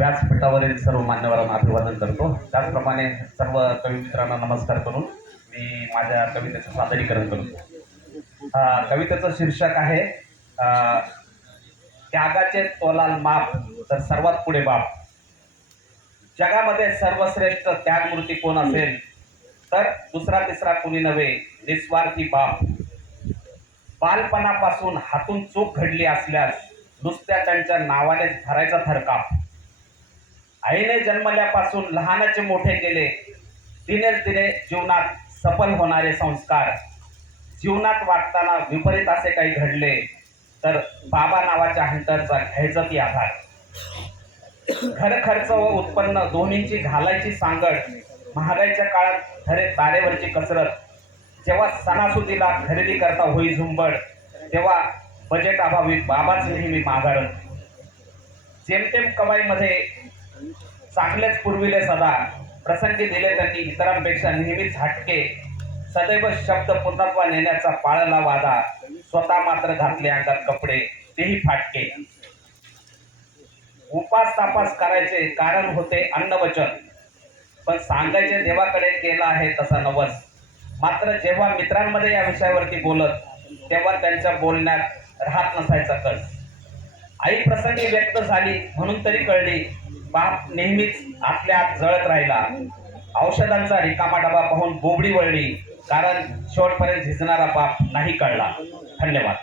व्यासपीठावरील सर्व मान्यवरांना अभिवादन करतो. त्याचप्रमाणे सर्व कवी मित्रांना नमस्कार करून मी माझ्या कवितेचं सादरीकरण करतो. कवितेचं शीर्षक आहे त्यागाचे तोलाल माप तर सर्वात पुढे बाप. जगामध्ये सर्वश्रेष्ठ त्यागमूर्ती कोण असेल तर दुसरा तिसरा कुणी नव्हे निस्वार्थी बाप. बालपणापासून हातून चूक घडली असल्यास नुसत्या त्यांच्या नावाने धरायचा थरकाप. आईने जन्मल्यापासून लहानाचे मोठे केले. तिने तिने जीवनात सफल होणारे संस्कार. जीवनात वागताना विपरीत असे काही घडले तर बाबा नावाच्या हंटरचा घ्यायचा ती आधार. घर खर्च व उत्पन्न दोन्हीची घालायची सांगड महागाईच्या काळात खरे तारेवरची कसरत. जेव्हा सणासुदीला खरेदी करता होई झुंबड तेव्हा बजेट अभावी बाबाच नेहमी माघारत जेमतेम कमाईमध्ये चांगलेच पुरविले सदा. प्रसंगी दिले त्यांनी इतरांपेक्षा नेहमीच हटके सदैव शब्द पूर्णत्वा नेण्याचा पाळला वादा. स्वतः मात्र घातले अंगात कपडे. तेही फाटके. उपास तापास करायचे कारण होते अन्नवचन. पण सांगायचे देवाकडे केला आहे तसा नवस. मात्र जेव्हा मित्रांमध्ये या विषयावरती बोलत तेव्हा त्यांच्या बोलण्यात राहत नसायचा कस आई प्रसंगी व्यक्त झाली म्हणून तरी कळली बाप नेहमीच आपल्यात आत जळत राहिला. औषधांचा रिकामा डबा पाहून बोबडी वळली कारण शेवटपर्यंत झिजणारा बाप नाही कळला. धन्यवाद.